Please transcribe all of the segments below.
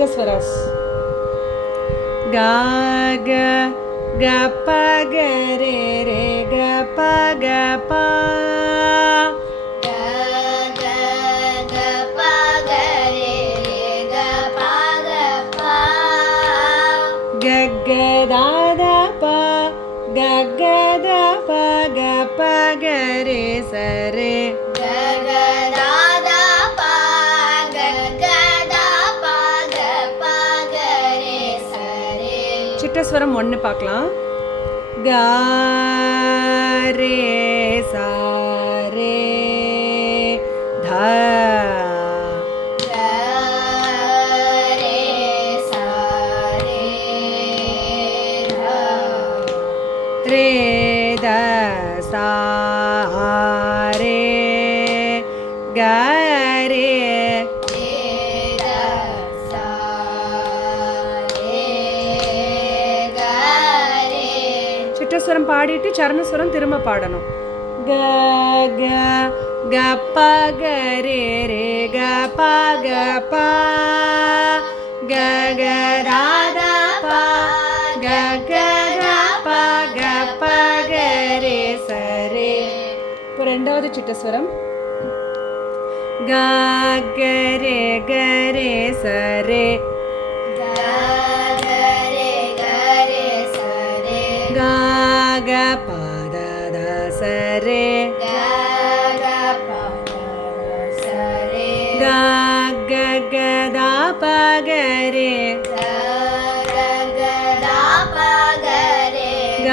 Chittaswaras. Ga ga ga pa ga re re ga pa ga pa. Ga ga ga pa ga re re ga pa ga pa. Ga ga da da pa ga ga da pa ga pa ga re sa re. Ga ga da da pa ga ga da pa ga pa ga re sa re. Chittaswaram 1 பார்க்கலாம். Ga re sa re dha. Ga re sa re dha. Re da sa re ga re. Re da sa re ga re. சிட்டஸ்வரம் பாடிட்டு சரணஸ்வரம் திரும்ப பாடணும். க க க ப க ரே ரே க ப க ப க க ரா த ப க க ர ப க ப க ரே ச ரே. இப்போ ரெண்டாவது சிட்டஸ்வரம் க க ரே க ரே ச ரே. Ga ga re ga re sa re. க க ப த த ச ரே. Ga ga pa ga sa re. க க க த ப க ரே. Ga ga ga da pa ga re. க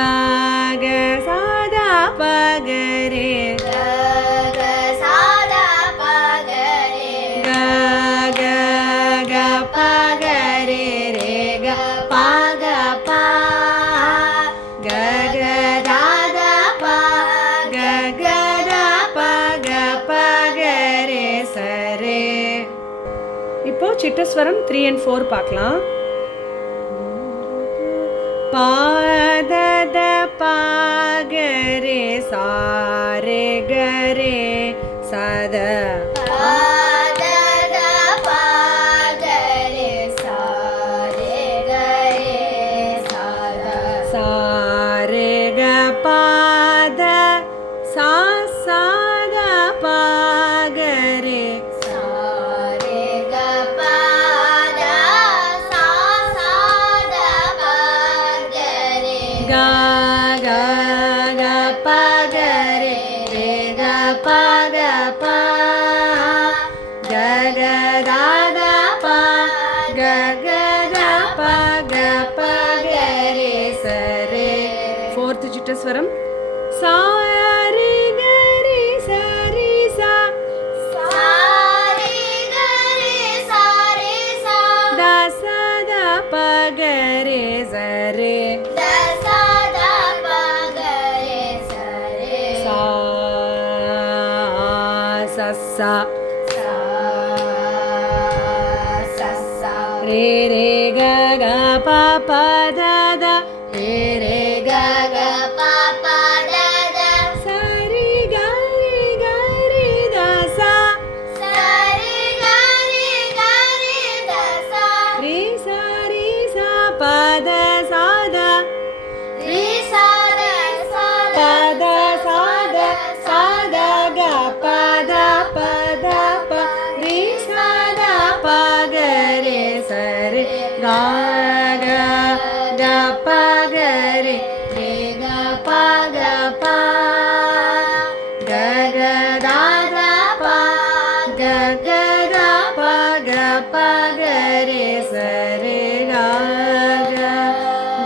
க ச த ப க ரே. Ga ga sa da pa ga re. க க க ப க ரே ரே க ப க ப க க த த ப க க த ப க ப க ரே ச ரே. இப்போ சிட்டஸ்வரம் 3 and 4 பார்க்கலாம். பா த த ப க ரே சா ரே க ரே ச த. Pa da da pa ga re sa re ga re sa da. சா ரே க ப த சா சா த ப க ரே. Sa re ga pa da sa sa da pa ga re. க க க ப க ரே ரே க ப க ப க க த த ப க க த ப க ப க ரே ச ரே. ஃபோர்த் சிட்டஸ்வரம் சா ரே க ரே ச ரே சா. Sa re ga re sa re sa. த ச த ப க ரே ச ரே. Da sa da pa ga re sa re. சா ச சா. Sa sa sa. ரே ரே க க ப ப த த ரே ரே க க. Ga pa pa da da. ச ரே க ரே க ரே த சா. Sa re ga re da sa. ரே சா ரே சா ப த சா த. Re sa da sa ப da. த சா த சா த க ப த ப த ப ரே சா த ப க ரே ச ரே க க க ப க ரே ரே க ப க ப க க த த ப க க த ப க ப க ரே ச ரே க க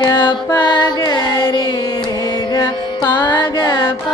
க ப க ரே ரே க ப க ப